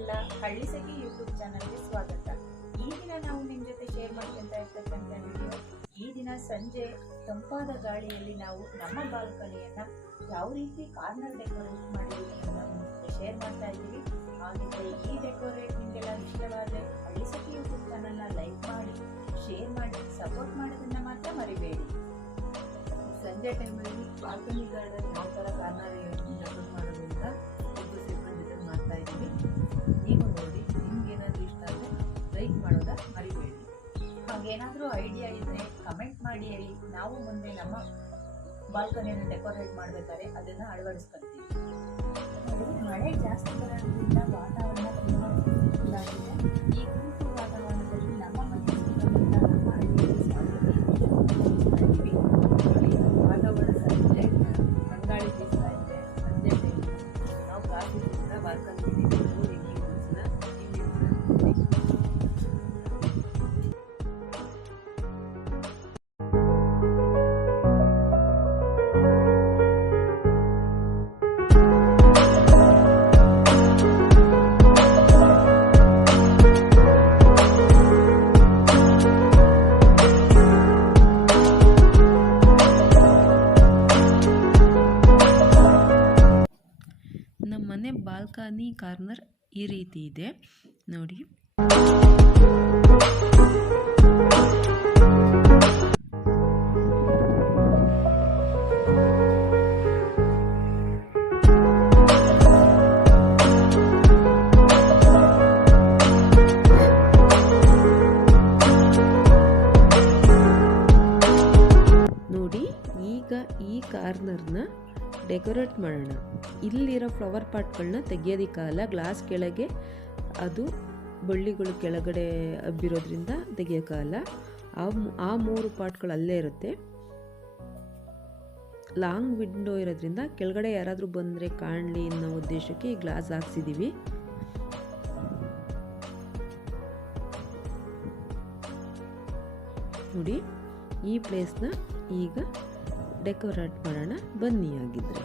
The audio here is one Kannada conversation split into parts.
ನಿಮಗೆಲ್ಲ ಹಳ್ಳಿಸಖಿ ಯೂಟ್ಯೂಬ್ ಚಾನಲ್ಗೆ ಸ್ವಾಗತ. ಈ ದಿನ ನಾವು ನಿಮ್ಮ ಜೊತೆ ಶೇರ್ ಮಾಡ್ಕೊಂತ ಇರ್ತಕ್ಕಂಥ ವಿಡಿಯೋ, ಈ ದಿನ ಸಂಜೆ ತಂಪಾದ ಗಾಳಿಯಲ್ಲಿ ನಾವು ನಮ್ಮ ಬಾಲ್ಕನಿಯನ್ನ ಯಾವ ರೀತಿ ಕಾರ್ನರ್ ಡೆಕೋರೇಟ್ ಮಾಡಿದ್ದೀವಿ ಅಂತ ಶೇರ್ ಮಾಡ್ತಾ ಇದ್ದೀವಿ. ಹಾಗಿದ್ರೆ ಈ ಡೆಕೋರೇಟ್ ನಿಮಗೆಲ್ಲ ಇಷ್ಟವಾದರೆ ಹಳ್ಳಿಸಖಿ ಯೂಟ್ಯೂಬ್ ಚಾನಲ್ನ ಲೈಕ್ ಮಾಡಿ, ಶೇರ್ ಮಾಡಿ, ಸಪೋರ್ಟ್ ಮಾಡೋದನ್ನ ಮಾತ್ರ ಮರಿಬೇಡಿ. ಸಂಜೆ ಟೈಮಲ್ಲಿ ಬಾಲ್ಕನಿ ಗಾರ್ಡನ್ ಯಾವ ಥರ ಕಾರ್ನರ್ ಡೆಕೋರೇಟ್ ಮಾಡೋದ್ರಿಂದ ಮಾಡ್ತಾ ಇದ್ದೀವಿ. ನೀವು ನೋಡಿ, ನಿಮ್ಗೇನಾದರೂ ಇಷ್ಟ ಆದರೆ ಲೈಕ್ ಮಾಡೋದ ಮರಿಬೇಡಿ. ಹಾಗೇನಾದರೂ ಐಡಿಯಾ ಇದ್ದರೆ ಕಮೆಂಟ್ ಮಾಡಿ ಹೇಳಿ. ನಾವು ಮುಂದೆ ನಮ್ಮ ಬಾಲ್ಕನಿಯನ್ನು ಡೆಕೋರೇಟ್ ಮಾಡಬೇಕಾದ್ರೆ ಅದನ್ನು ಅಳವಡಿಸ್ಕೊಳ್ತೀವಿ. ಮಳೆ ಜಾಸ್ತಿ ಬರೋದ್ರಿಂದ ವಾತಾವರಣ ತುಂಬ ಕೂಲಾಗಿದೆ. ಈ ಕೂತು ವಾತಾವರಣದಲ್ಲಿ ನಮ್ಮ ಮನೆ ವಾತಾವರಣ ಸಂಜೆ ತಂಗಾಳಿ ಬೀಸ್ತಾ ಇದೆ. ಸಂಜೆ ಟೈಮ್ ನಾವು ಕಾಫಿಯಿಂದ ಬಾಲ್ಕನಿ ನೋಡಿ ನಮ್ಮ ಮನೆ ಬಾಲ್ಕನಿ ಕಾರ್ನರ್ ಈ ರೀತಿ ಇದೆ ನೋಡಿ. ನೋಡಿ, ಈಗ ಈ ಕಾರ್ನರ್ನ ಡೆಕೋರೇಟ್ ಮಾಡೋಣ. ಇಲ್ಲಿರೋ ಫ್ಲವರ್ ಪಾಟ್ಗಳನ್ನ ತೆಗಿಯೋದಕ್ಕಾಗಲ್ಲ, ಗ್ಲಾಸ್ ಕೆಳಗೆ ಅದು ಬಳ್ಳಿಗಳು ಕೆಳಗಡೆ ಹಬ್ಬಿರೋದ್ರಿಂದ ತೆಗಿಯೋಕ್ಕಾಗಲ್ಲ. ಆ 3 ಪಾಟ್ಗಳು ಅಲ್ಲೇ ಇರುತ್ತೆ. ಲಾಂಗ್ ವಿಂಡೋ ಇರೋದ್ರಿಂದ ಕೆಳಗಡೆ ಯಾರಾದರೂ ಬಂದರೆ ಕಾಣಲಿ ಅನ್ನೋ ಉದ್ದೇಶಕ್ಕೆ ಈ ಗ್ಲಾಸ್ ಹಾಕ್ಸಿದ್ದೀವಿ. ನೋಡಿ, ಈ ಪ್ಲೇಸ್ನ ಈಗ ಡೆಕೋರೇಟ್ ಮಾಡೋಣ ಬನ್ನಿ. ಆಗಿದ್ರೆ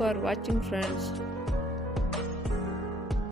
ಫಾರ್ ವಾಚಿಂಗ್ ಫ್ರೆಂಡ್ಸ್.